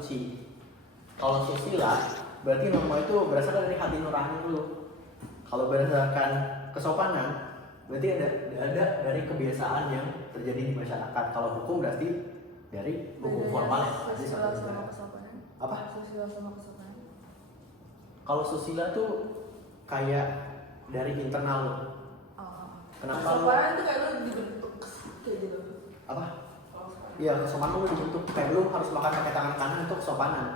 suci. Kalau susila, berarti norma itu berdasarkan dari hati nurani lu. Kalau berdasarkan kesopanan, berarti ada dari kebiasaan yang terjadi di masyarakat. Kalau hukum berarti dari hukum formal yang ada di satu negara. Apa? Susila sama kesopanan. Kalau susila tuh kayak dari internal lu. Kenapa lu? Kesopanan tuh kayak lu dibentuk kayak gitu. Apa? Iya, kesopanan lu dibentuk kayak lu harus makan pakai tangan kanan itu kesopanan.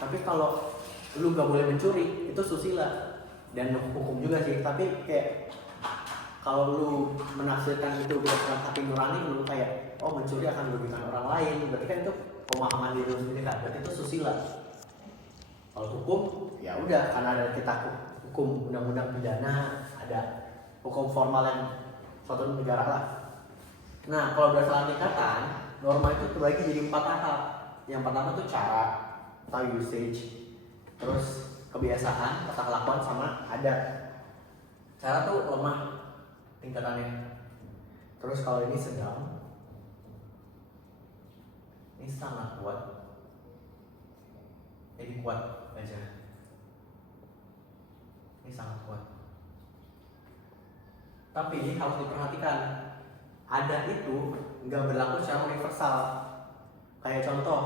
Tapi kalau lu gak boleh mencuri itu susila dan hukum juga sih. Tapi kayak kalau lu menafsirkan itu berdasarkan hati nurani lu kayak oh mencuri akan merugikan orang lain, berarti kan itu pemahaman diri lu sendiri kan, berarti itu susila. Kalau hukum ya udah karena ada kita hukum undang-undang pidana, ada hukum formal yang suatu negara lah. Nah kalau berdasarkan tingkatan norma itu terbagi jadi 4 tahap. Yang pertama tuh cara atau usage, terus kebiasaan, tata kelakuan sama adat. Cara tuh lemah tingkatannya. Terus kalau ini sedang, ini sangat kuat, ini kuat aja. Ini sangat kuat. Tapi harus diperhatikan, adat itu nggak berlaku secara universal. Kayak contoh,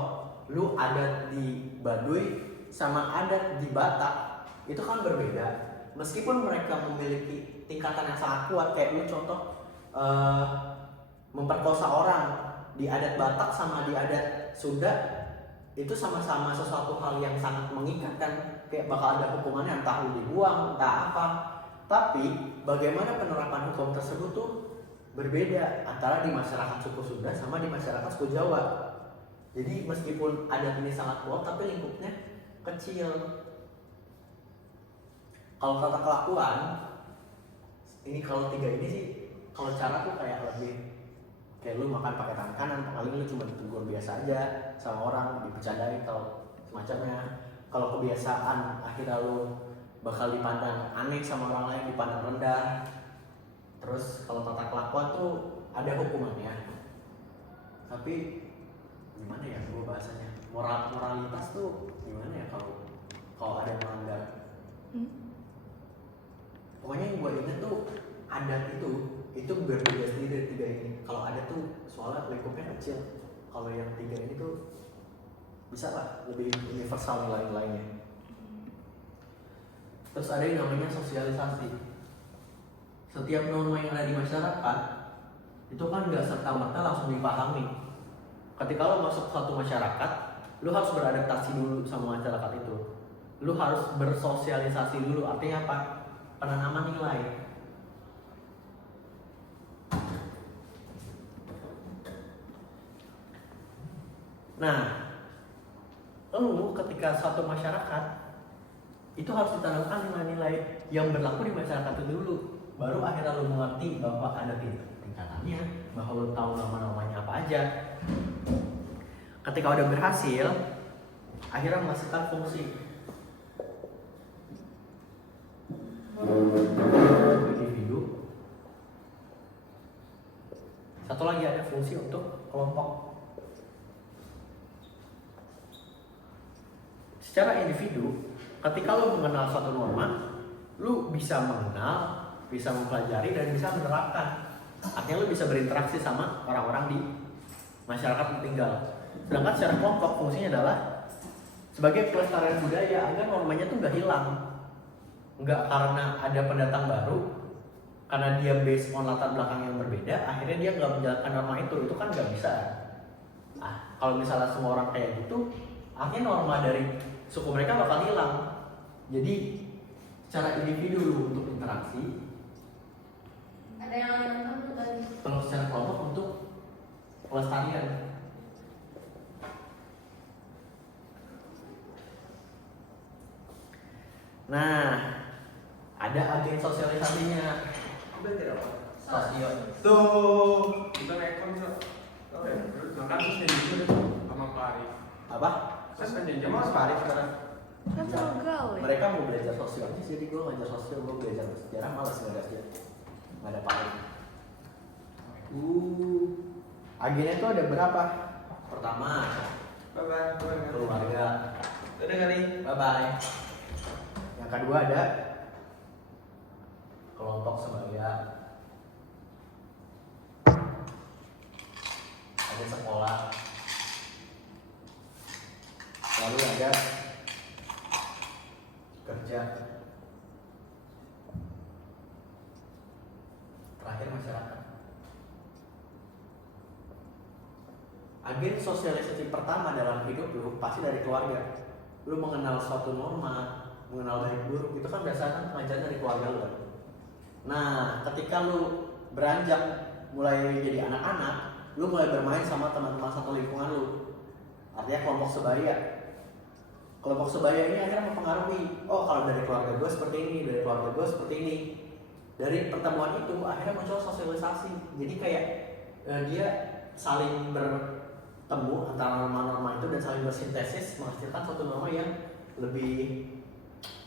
lu adat di Baduy sama adat di Batak itu kan berbeda. Meskipun mereka memiliki tingkatan yang sangat kuat, kayak lu contoh memperkosa orang di adat Batak sama di adat Sunda itu sama-sama sesuatu hal yang sangat mengikat kan, kayak bakal ada hukumannya entah lu dibuang entah apa. Tapi bagaimana penerapan hukum tersebut tuh berbeda antara di masyarakat suku Sunda sama di masyarakat suku Jawa. Jadi meskipun adat ini sangat kuat tapi lingkupnya kecil. Kalau tata kelakuan ini kalau 3 ini sih, kalau cara tuh kayak lebih kayak lu makan pakai tangan kanan, paling lu cuma ditegur biasa aja sama orang, dibicarain atau semacamnya. Kalau kebiasaan akhirnya lu bakal dipandang aneh sama orang lain, dipandang rendah. Terus kalau tata kelakuan tuh ada hukumannya. Tapi gimana ya gue bahasanya, moralitas tuh gimana ya kalau ada yang melanggar. Pokoknya yang gue inget tuh adat itu berbeda sendiri dari 3 ini. Kalau adat tuh soalnya lingkupnya kecil, kalau yang 3 ini tuh bisa lah lebih universal nilai-nilainya. Terus ada yang namanya sosialisasi. Setiap norma yang ada di masyarakat itu kan nggak serta-merta langsung dipahami. Ketika lo masuk suatu masyarakat, lo harus beradaptasi dulu sama masyarakat itu. Lo harus bersosialisasi dulu. Artinya apa? Penanaman nilai. Nah, lo ketika suatu masyarakat itu harus ditanamkan nilai-nilai yang berlaku di masyarakat itu dulu. Baru akhirnya lo mengerti bahwa ada tingkatannya, bahwa lo tahu nama-namanya apa aja. Ketika udah berhasil, akhirnya menghasilkan fungsi individu. Satu lagi ada fungsi untuk kelompok. Secara individu, ketika lo mengenal suatu norma, lo bisa mengenal, bisa mempelajari, dan bisa menerapkan. Artinya lo bisa berinteraksi sama orang-orang di masyarakat yang tinggal. Sedangkan secara kelompok fungsinya adalah sebagai pelestarian budaya agar normanya tuh nggak hilang. Nggak karena ada pendatang baru, karena dia based on latar belakang yang berbeda, akhirnya dia nggak menjalankan norma itu kan nggak bisa. Nah, kalau misalnya semua orang kayak gitu, artinya norma dari suku mereka bakal hilang. Jadi secara individu untuk interaksi, ada yang nonton tuh tadi. terus secara kelompok untuk pelestarian. Nah, ada agen sosialisasinya. Belajar apa? Sosio. Tuh, kita rekon so. Tahu ya? Makan terus jadi sama Pak Arif. Apa? Terus kan janji sama Pak Arif sekarang. Kan selalu gawe. Mereka mau belajar sosial, jadi gue ngajar sosial, gue belajar sejarah malas ngajar. Nggak ada paling. Agennya tuh ada berapa? Pertama, Bye-bye. keluarga. Dadah kali. Bye-bye. Yang kedua ada kelompok sebaya. Ada sekolah. Lalu ada kerja. Terakhir masyarakat. Agen sosialisasi pertama dalam hidup lu pasti dari keluarga. Lu mengenal suatu norma, mengenal baik buruk itu kan berdasarkan pengajaran dari keluarga lu kan. Nah, ketika lu beranjak mulai jadi anak-anak, lu mulai bermain sama teman-teman satu lingkungan lu. Artinya kelompok sebaya. Kelompok sebaya ini akhirnya mempengaruhi, oh kalau dari keluarga gue seperti ini, dari keluarga gue seperti ini. Dari pertemuan itu akhirnya muncul sosialisasi. Jadi kayak dia saling bertemu antara norma-norma itu dan saling bersintesis menghasilkan suatu norma yang lebih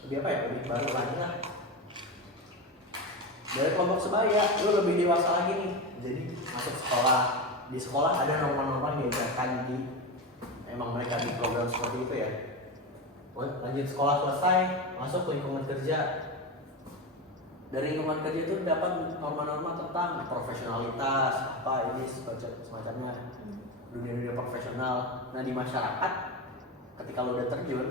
apa ya, lebih baru lagi lah. Dari kelompok sebaya, lu lebih dewasa lagi nih. Jadi masuk sekolah, di sekolah ada norma-norma yang diajarkan di emang mereka di program seperti itu ya. Lanjut sekolah selesai, masuk ke lingkungan kerja. Dari lingkungan kerja itu dapat norma-norma tentang profesionalitas, apa ini semacamnya, dunia-dunia profesional. Nah di masyarakat, ketika lo udah terjun,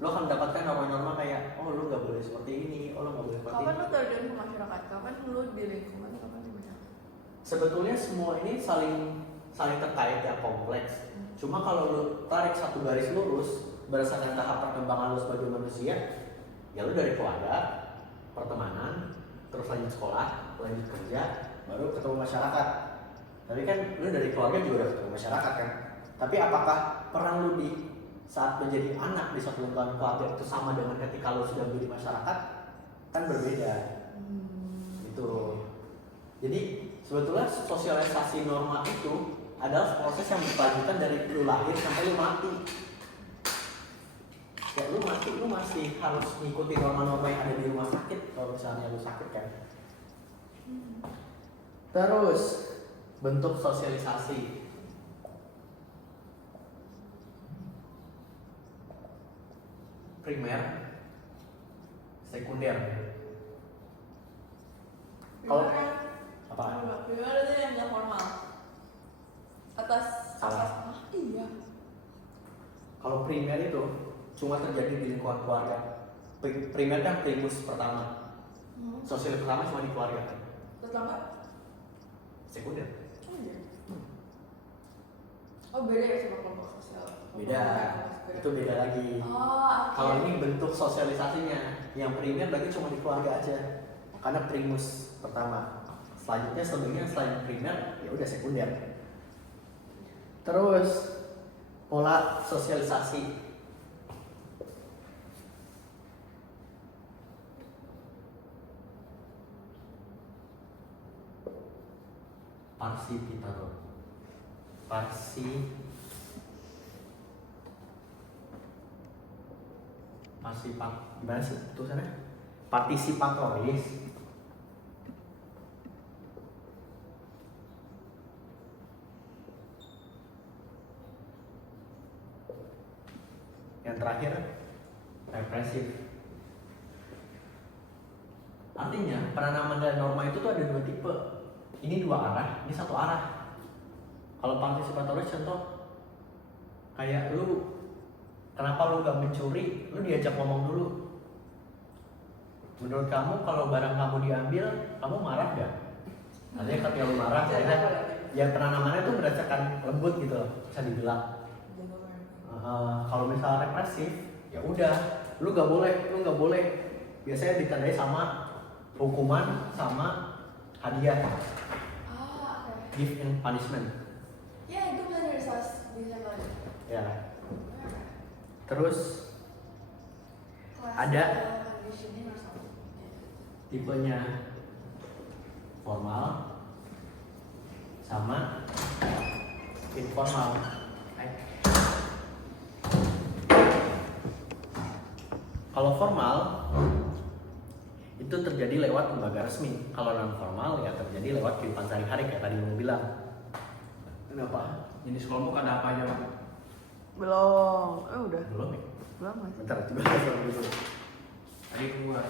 lo akan mendapatkan norma-norma kayak, oh lo nggak boleh seperti ini, oh lo nggak boleh seperti Kapan ini. lu terjun ke masyarakat? Kapan lu di lingkungan? Kapan di masyarakat? Sebetulnya semua ini saling terkait ya, kompleks. Cuma kalau lo tarik satu garis lurus berdasarkan tahap perkembangan lo sebagai manusia, ya lo dari keluarga, pertemanan, terus lanjut sekolah, lanjut kerja, baru ketemu masyarakat. Tapi kan lu dari keluarga juga udah ketemu masyarakat kan. Tapi apakah peran lu di saat menjadi anak di satu lingkungan keluarga itu sama dengan ketika lu sudah menjadi masyarakat? Kan berbeda. Gitu. Jadi sebetulnya sosialisasi norma itu adalah proses yang berkelanjutan dari lu lahir sampai lu mati. Ya lu mati, lu masih harus ngikutin norma-norma yang ada di rumah sakit kalau misalnya lu sakit kan. Terus bentuk sosialisasi. Primer, sekunder. Kalau apa? Primer itu yang nggak formal. Atas Salah. Iya. Kalau primer itu cuma terjadi di lingkungan keluarga. Primer kan primus pertama. Sosial pertama cuma di keluarga. Pertama? Sekunder. Oh iya. Oh beda ya sama kelompok sosial. Beda. Itu beda lagi. Oh, Kalau ini bentuk sosialisasinya, yang primer berarti cuma di keluarga aja. Karena primus pertama. Selanjutnya sebenarnya selain primer ya udah sekunder. Terus pola sosialisasi. Gimana sih tulisannya? Partisipatoris. Yang terakhir represif. Artinya penanaman dan norma itu tuh ada dua tipe. Ini dua arah, ini satu arah. Kalau partisipatoris contoh kayak lu, kenapa lu gak mencuri? Lu diajak ngomong dulu. Menurut kamu kalau barang kamu diambil, kamu marah gak? Artinya ketika lu marah, ya penanamannya tuh berdasarkan lembut gitu loh, bisa dibilang. Kalau misalnya represif, ya udah, lu gak boleh. Biasanya ditandai sama hukuman sama hadiah. Give and punishment. Ya itu belajar bisa belajar. Ya. Terus ada tipenya formal sama informal. Kalau formal itu terjadi lewat lembaga resmi. Kalau non formal ya terjadi lewat kehidupan sehari-hari kayak tadi lu bilang. Kenapa? Jenis kelompok ada apa aja, Pak? Belum. Udah. Belum ya? Belum mas. Bentar, coba kalau dulu. Tadi keluar.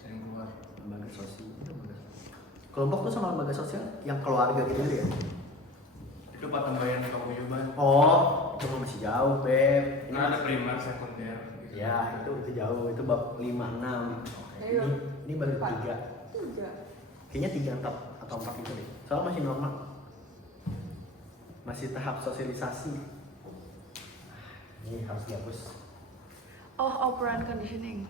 Saya keluar. Lembaga sosial itu lembaga sosial. Kelompok tuh sama lembaga sosial yang keluarga gitu ya? Itu patembayan paguyuban. Oh, itu masih jauh, Beb. Ini Kan ada primer, sekunder. Gitu. ya, itu jauh, itu bab 5 6. Ayo. Ini baru Empat. 3. Tiga. Kayaknya 3 atau 4 itu deh. Soalnya masih normal. Masih tahap sosialisasi. Ini harus dihapus. Oh, operant conditioning.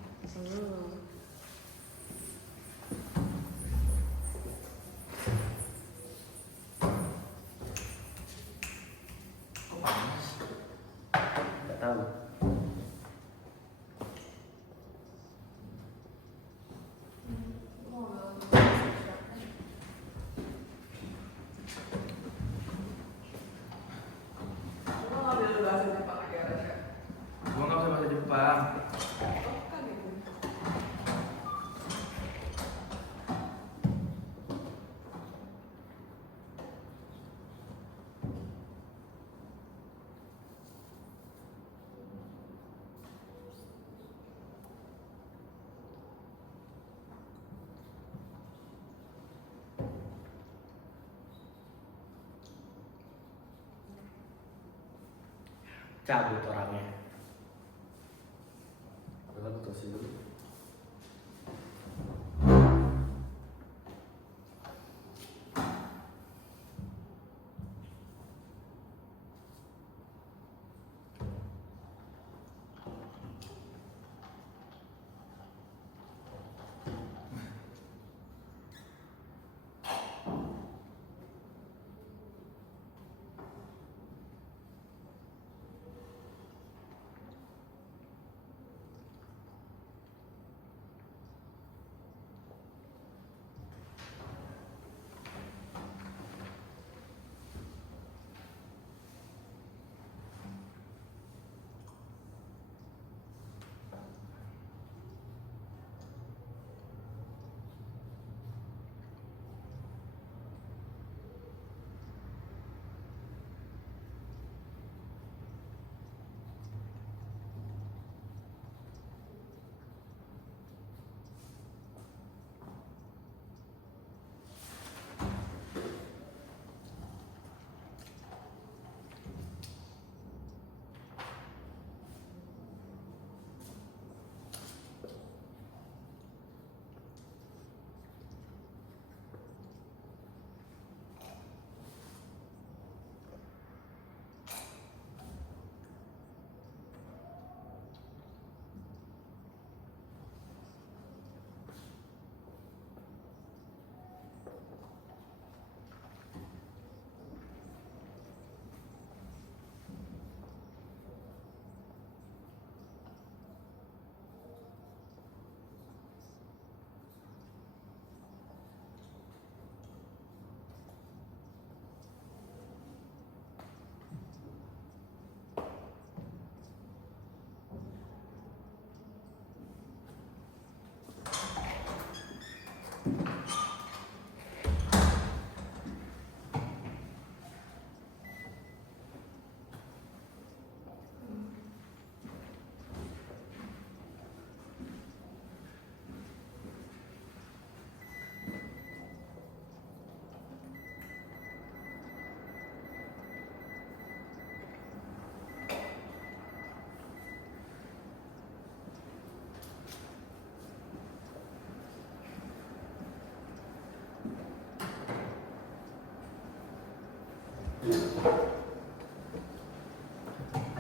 Kok panas? Nggak tahu. Lo ngambil bahasa Jepang aja Rasya. Gua nggak bisa bahasa Jepang. Kan itu. Cabut orangnya. Padahal aku terusin dulu.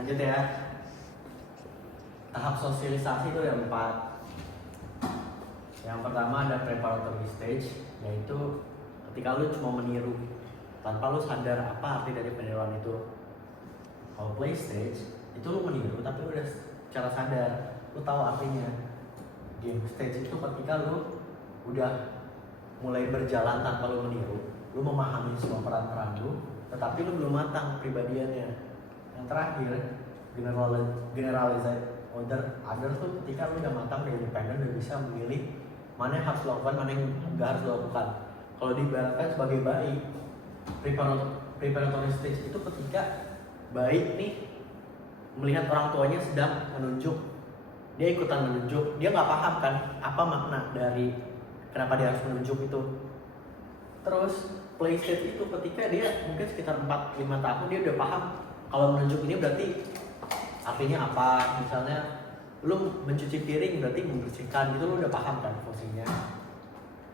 Lanjut ya. Tahap sosialisasi itu ada 4. Yang pertama ada preparatory stage, yaitu ketika lu cuma meniru tanpa lu sadar apa arti dari peniruan itu. Kalau play stage itu lu meniru tapi lu udah secara sadar, lu tahu artinya. Game stage itu ketika lu udah mulai berjalan tanpa lu meniru, lu memahami semua peran-peran lu, tetapi lu belum matang pribadiannya. Yang terakhir, generalize other tuh ketika lu udah matang dan independen, udah bisa memilih mana yang harus dilakukan, mana yang nggak harus dilakukan. Kalau diibaratkan sebagai bayi, preparatory stage itu ketika baik nih melihat orang tuanya sedang menunjuk, dia ikutan menunjuk, dia nggak paham kan apa makna dari kenapa dia harus menunjuk itu. Terus play stage itu ketika dia mungkin sekitar 4-5 tahun dia udah paham kalau menunjuk ini berarti artinya apa. Misalnya lu mencuci piring berarti membersihkan, itu lu udah paham kan fungsinya.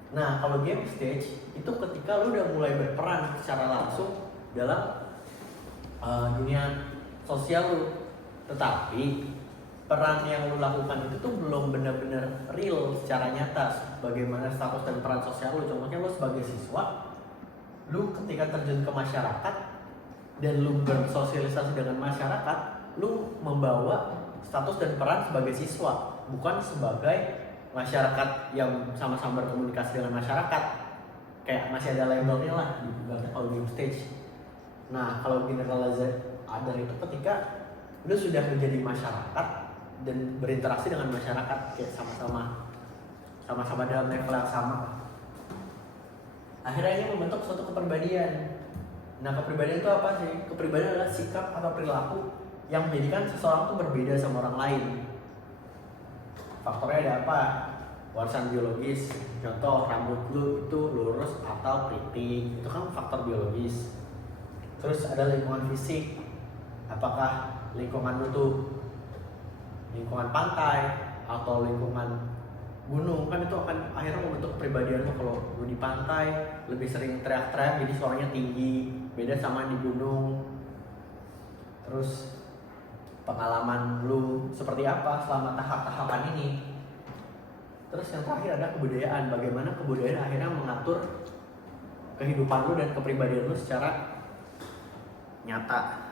Nah kalau game stage itu ketika lu udah mulai berperan secara langsung dalam dunia sosial lu, tetapi peran yang lu lakukan itu tuh belum benar-benar real secara nyata bagaimana status dan peran sosial lu. Contohnya lu sebagai siswa, lu ketika terjun ke masyarakat dan lu bersosialisasi dengan masyarakat, lu membawa status dan peran sebagai siswa, bukan sebagai masyarakat yang sama-sama berkomunikasi dengan masyarakat. Kayak masih ada labelnya lah di kalau game stage. Nah kalau generalizer ada itu ketika lu sudah menjadi masyarakat dan berinteraksi dengan masyarakat, kayak sama-sama dalam level yang sama. Akhirnya ini membentuk suatu kepribadian. Nah kepribadian itu apa sih? Kepribadian adalah sikap atau perilaku yang menjadikan seseorang itu berbeda sama orang lain. Faktornya ada apa? Warisan biologis, contoh rambut lu itu lurus atau keriting, itu kan faktor biologis. Terus ada lingkungan fisik, apakah lingkungan lu tuh lingkungan pantai atau lingkungan gunung, kan itu akan akhirnya membentuk kepribadian lu. Kalau lu di pantai lebih sering teriak-teriak jadi suaranya tinggi, beda sama di gunung. Terus pengalaman lu seperti apa selama tahap-tahapan ini. Terus yang terakhir ada kebudayaan, bagaimana kebudayaan akhirnya mengatur kehidupan lu dan kepribadian lu secara nyata.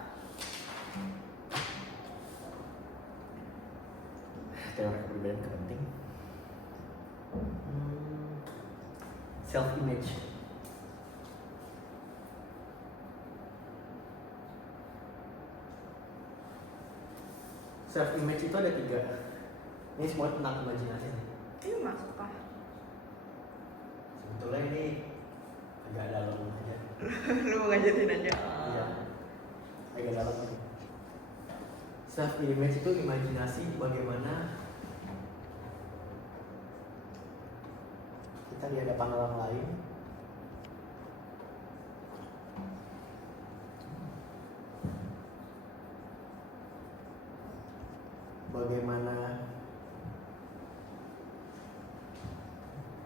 Teori kepribadian penting. Self image. Self image itu ada 3. Ini semua tentang imajinasi. Ini masuk kah? Sebetulnya ini agak dalam aja. Lu mau ngajarin aja. Iya. Agak dalam aja. Self image itu imajinasi bagaimana kita di hadapan orang lain bagaimana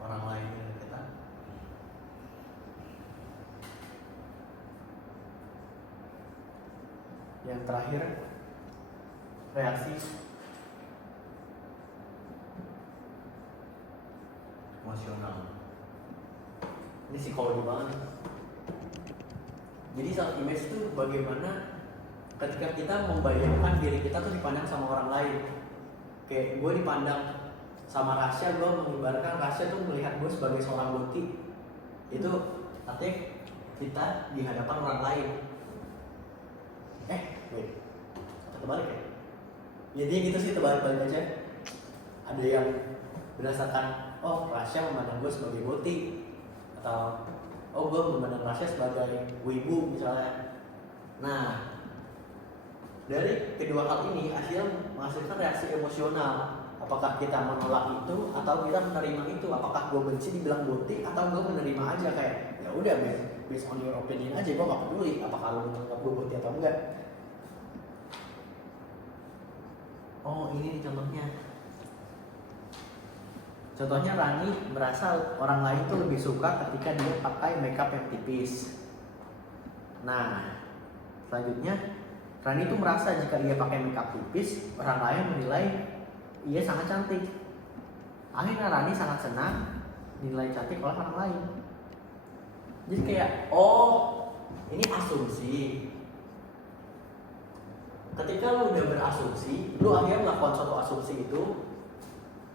orang lain dengan kita. Yang terakhir reaksi emosional. Ini psikologi banget. Jadi self image itu bagaimana ketika kita membayangkan diri kita tuh dipandang sama orang lain. Kayak gue dipandang sama Rasya, gue mengibarkan Rasya tuh melihat gue sebagai seorang Lutfi. Itu artinya kita di hadapan orang lain. Wait, terbalik ya? Jadi gitu sih, terbalik-balik aja. Ada yang berdasarkan Rasya memandang gue sebagai Boti, atau gue memandang Rasya sebagai wibu misalnya. Nah dari kedua hal ini akhirnya menghasilkan reaksi emosional. Apakah kita menolak itu atau kita menerima itu? Apakah gue benci dibilang Boti atau gue menerima aja kayak ya udah based on your opinion aja, gue gak peduli apakah lo menganggap gue Boti atau enggak. Ini nih contohnya. Contohnya Rani merasa orang lain tuh lebih suka ketika dia pakai makeup yang tipis. Nah, selanjutnya Rani tuh merasa jika ia pakai makeup tipis, orang lain menilai ia sangat cantik. Akhirnya Rani sangat senang dinilai cantik oleh orang lain. Jadi kayak, ini asumsi. Ketika lu udah berasumsi, lu akhirnya melakukan suatu asumsi itu,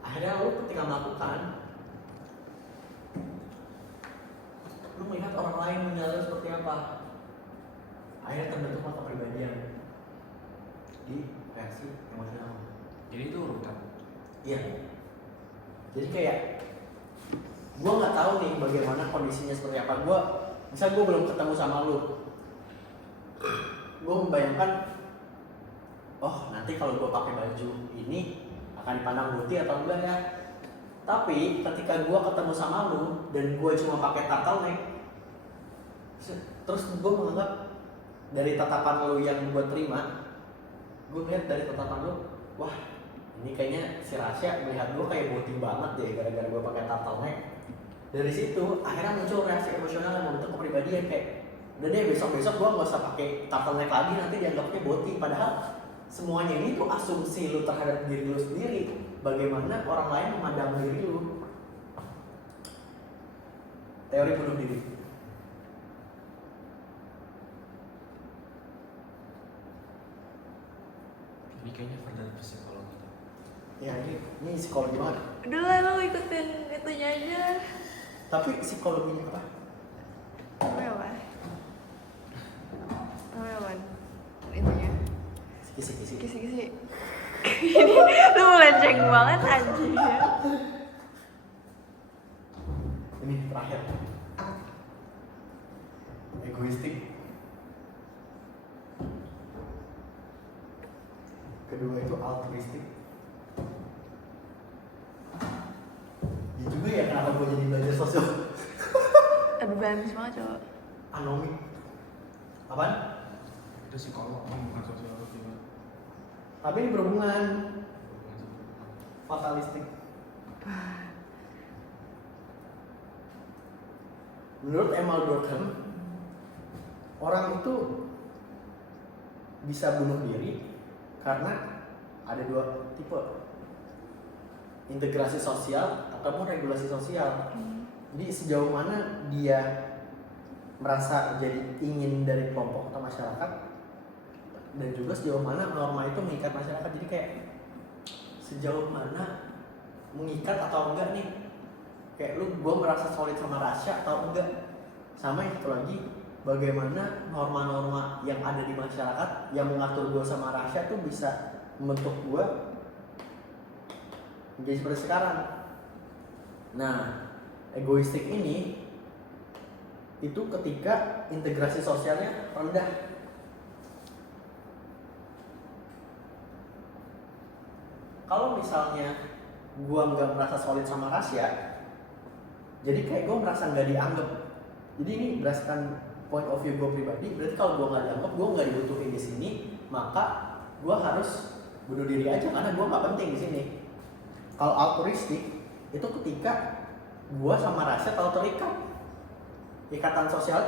akhirnya lu ketika melakukan, lu melihat orang lain menilai seperti apa. Akhirnya terbentuklah kepribadian di reaksi emosional. Jadi itu urutan. Iya. Jadi kayak gue nggak tahu nih bagaimana kondisinya seperti apa. Misal gue belum ketemu sama lu, gue membayangkan, oh nanti kalau gue pakai baju ini akan dipandang putih atau enggak ya. Tapi ketika gue ketemu sama lu dan gue cuma pakai turtleneck, terus gue menganggap dari tatapan lu yang gue terima, gue lihat dari tatapan lu, wah ini kayaknya si Rasya melihat gue kayak putih banget deh gara-gara gue pakai turtleneck. Dari situ akhirnya muncul reaksi emosional yang membentuk kepribadian kayak, udah deh besok-besok gue gak usah pakai turtleneck lagi, nanti dianggapnya boti. Padahal semuanya ini tuh asumsi lu terhadap diri lu sendiri, bagaimana orang lain memandang diri lu. Teori bunuh diri. Ini kayaknya further psikologi. Ya ini psikologi banget. Udah lah lo ikutin itunya aja. Tapi psikologinya apa? Apa? Apa? Itunya. Kisi-kisi. Kisi-kisi. Lu melenceng banget anjir. Ini terakhir. Egoistik. Kedua itu altruistik. Ya juga ya kenapa gue jadi belajar sosial. Aduh bagus banget coba. Anomik. Apaan? Itu psikolog, bukan sosiolog juga. Tapi ini berhubungan. Fatalistik. Menurut Emil Durkheim, orang itu bisa bunuh diri karena ada dua tipe, integrasi sosial ataupun regulasi sosial. Jadi sejauh mana dia merasa jadi ingin dari kelompok atau masyarakat, dan juga sejauh mana norma itu mengikat masyarakat. Jadi kayak sejauh mana mengikat atau enggak nih, kayak lu gue merasa solid sama Rasya atau enggak. Sama yang satu lagi, bagaimana norma-norma yang ada di masyarakat yang mengatur gue sama Rasya tuh bisa membentuk gue menjadi seperti sekarang. Nah, egoistik ini itu ketika integrasi sosialnya rendah. Kalau misalnya gue nggak merasa solid sama Rasya, jadi kayak gue merasa nggak dianggap. Jadi ini berdasarkan point of view gue pribadi, berarti kalau gue nggak dianggap, gue nggak dibutuhin di sini, maka gue harus bunuh diri aja karena gue nggak penting di sini. Kalau altruistik itu ketika gue sama Rasya terlalu terikat, ikatan sosial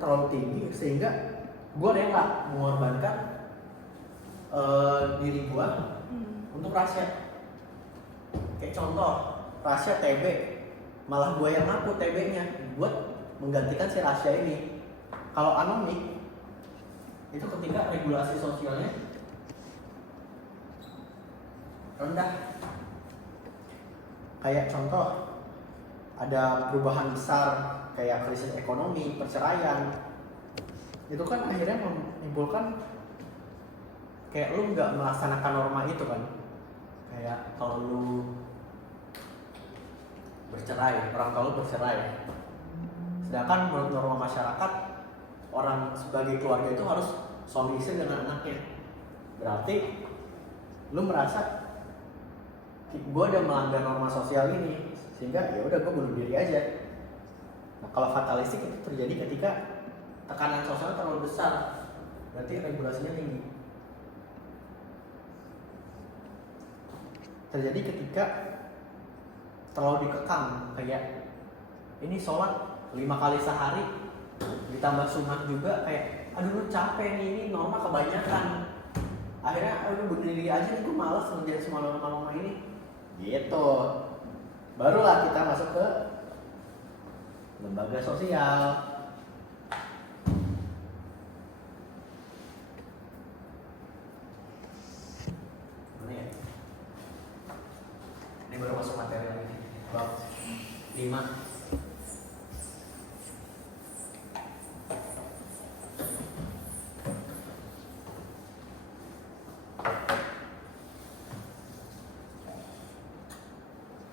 terlalu tinggi sehingga gue rela mengorbankan diri gue untuk Rasya. Kayak contoh, Rasya TB, malah gue yang ngaku TB-nya buat menggantikan si Rasya ini. Kalau anomik itu ketika regulasi sosialnya rendah. Kayak contoh, ada perubahan besar kayak krisis ekonomi, perceraian. Itu kan akhirnya menimbulkan kayak lu nggak melaksanakan norma itu kan. Kayak kalau lu bercerai, orang tua lu bercerai, sedangkan menurut norma masyarakat, orang sebagai keluarga itu harus suami istri dengan anaknya. Berarti lu merasa gue udah melanggar norma sosial ini, sehingga ya udah gue bunuh diri aja. Nah, kalau fatalistik itu terjadi ketika tekanan sosial terlalu besar, berarti regulasinya tinggi. Terjadi ketika terlalu dikekang, kayak ini sholat 5 kali sehari ditambah sunat juga, kayak aduh lu capek nih, ini norma kebanyakan, akhirnya aduh bunuh diri aja nih, gue malas ngerjain semua norma-norma ini gitu. Barulah kita masuk ke lembaga sosial. Mana ya? Ini baru masuk materi lagi, bab 5.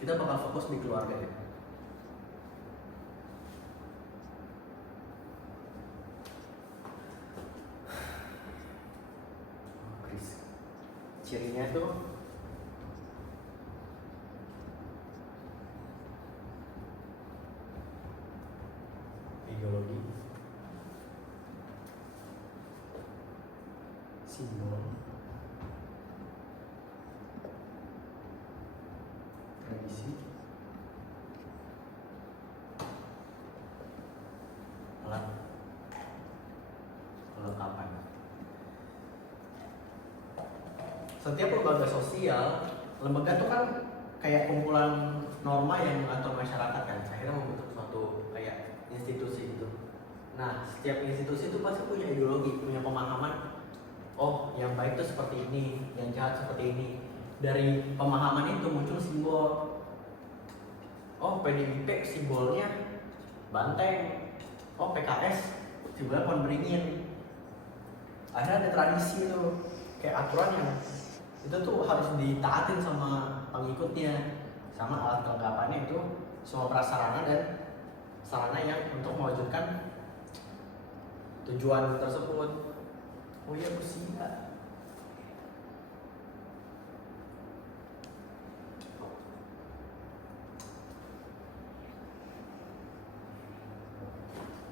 Kita bakal fokus di keluarga ya. cirinya tuh ideologi, simbol, tradisi, alat kelengkapan. Setiap lembaga sosial, lembaga itu kan kayak kumpulan norma yang mengatur masyarakat kan, akhirnya membentuk suatu kayak institusi gitu. Nah, setiap institusi itu pasti punya ideologi, punya pemahaman. Oh, yang baik itu seperti ini, yang jahat seperti ini. Dari pemahaman itu muncul simbol. Oh, PDIP simbolnya banteng. Oh, PKS simbolnya pohon beringin. Akhirnya ada tradisi itu, kayak aturan yang itu tuh harus ditaatin sama pengikutnya, sama alat kelengkapannya itu semua prasarana dan sarana yang untuk mewujudkan tujuan tersebut. Oh iya, usia.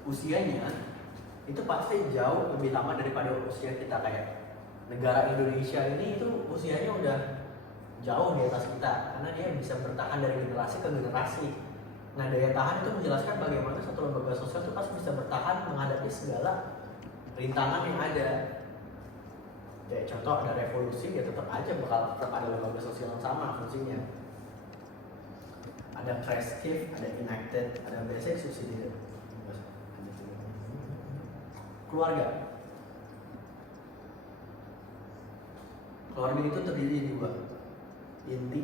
Usianya itu pasti jauh lebih lama daripada usia kita. Kayak negara Indonesia ini itu usianya udah jauh di atas kita karena dia bisa bertahan dari generasi ke generasi. Nah, daya tahan itu menjelaskan bagaimana satu lembaga sosial itu pasti bisa bertahan menghadapi segala rintangan yang ada. Kayak contoh ada revolusi, ya tetap ada lembaga sosial yang sama fungsinya. Ada prescriptive, ada enacted, ada basic subsidiary. Keluarga itu terdiri dari dua, inti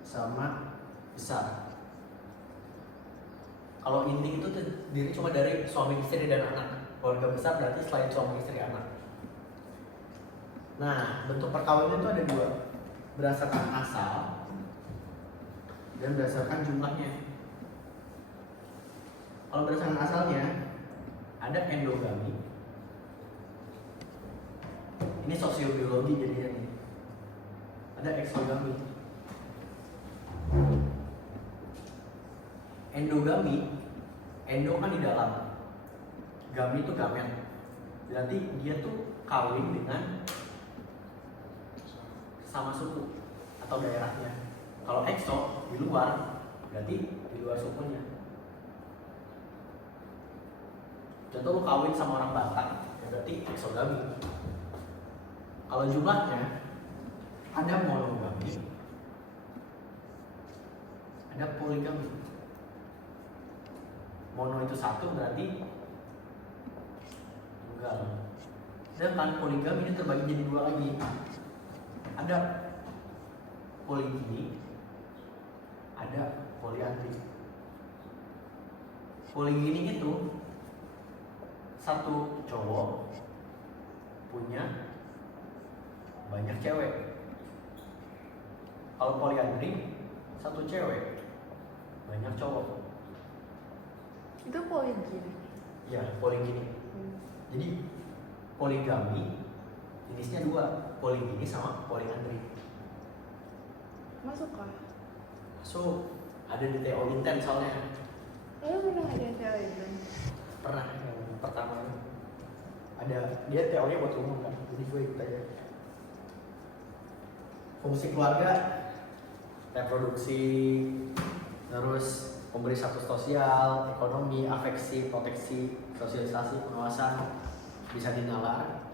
sama besar. Kalau inti itu terdiri cuma dari suami istri dan anak. Keluarga besar berarti selain suami istri anak. Nah, bentuk perkawinan itu ada dua, berdasarkan asal dan berdasarkan jumlahnya. Kalau berdasarkan asalnya ada endogami. Ini sosiobiologi jadinya nih. Ada eksogami. Endogami, endo kan di dalam, gami itu gamet. Berarti dia tuh kawin dengan sama suku atau daerahnya. Kalau ekso di luar, berarti di luar sukunya. Contoh lu kawin sama orang Batak, ya berarti eksogami. Kalau jumlahnya ada monogami, ada poligami. Mono itu satu berarti tunggal. Sedangkan poligami ini terbagi jadi dua lagi. Ada poligini, ada poliandri. Poligini itu satu cowok punya banyak cewek. Kalau poliandri satu cewek banyak cowok. Itu poligami. Ya, poligini. Jadi poligami jenisnya dua, poligini sama poliandri. Masuk kah? So, ada di TO Inten soalnya. Lo pernah ada TO itu? Pernah yang pertama ini. Ada, dia TO-nya buat umum kan, jadi gue ikut aja. Fungsi keluarga, reproduksi, terus pemberi status sosial, ekonomi, afeksi, proteksi, sosialisasi, pengawasan, bisa dinalar.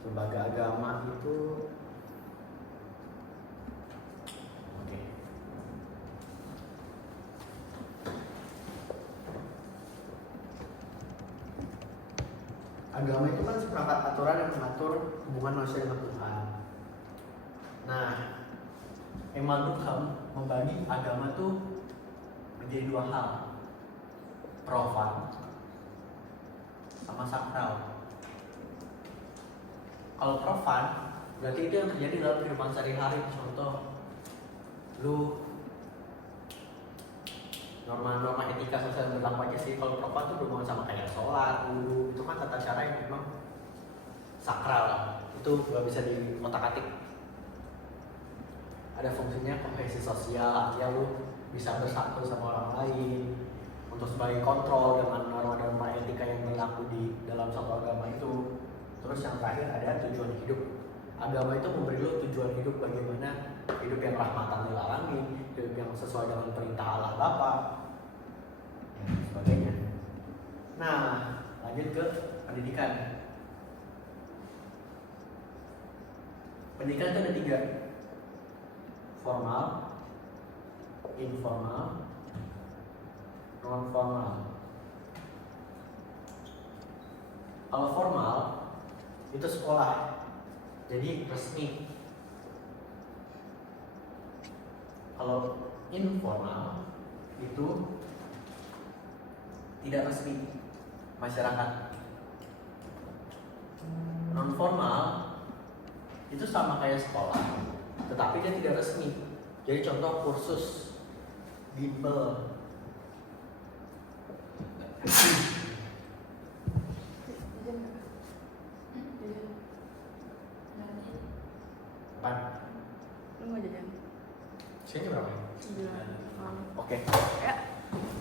Lembaga agama itu oke. Agama itu kan seperangkat aturan yang mengatur hubungan manusia dengan Tuhan. Nah, Imam Durkheim membagi agama tuh menjadi dua hal, profan sama sakral. Kalau profan berarti itu yang terjadi dalam kehidupan sehari-hari. Contoh, lu norma-norma etika sosial yang berlaku aja sih. Kalau profan tuh berhubungan sama kayak sholat, wudhu, itu kan tata cara yang memang sakral lah. itu nggak bisa di otak-atik. Ada fungsinya kohesi sosial, artinya lu bisa bersatu sama orang lain untuk sebagai kontrol dengan norma-norma etika yang berlaku di dalam suatu agama itu. Terus yang terakhir ada tujuan hidup. Agama itu memberi lu tujuan hidup, bagaimana hidup yang rahmatan lil alamin, hidup yang sesuai dengan perintah Allah Bapa, dan sebagainya. Nah, lanjut ke pendidikan. Pendidikan itu ada 3, formal, informal, non formal. Kalau formal itu sekolah, jadi resmi. Kalau informal itu tidak resmi, masyarakat. Non formal itu sama kayak sekolah, tetapi dia tidak resmi. Jadi contoh kursus bimbel. Jajan nggak? Jajan. Apa? Lu mau jajan? Sini berapa? 9 malam. Oke. Ya.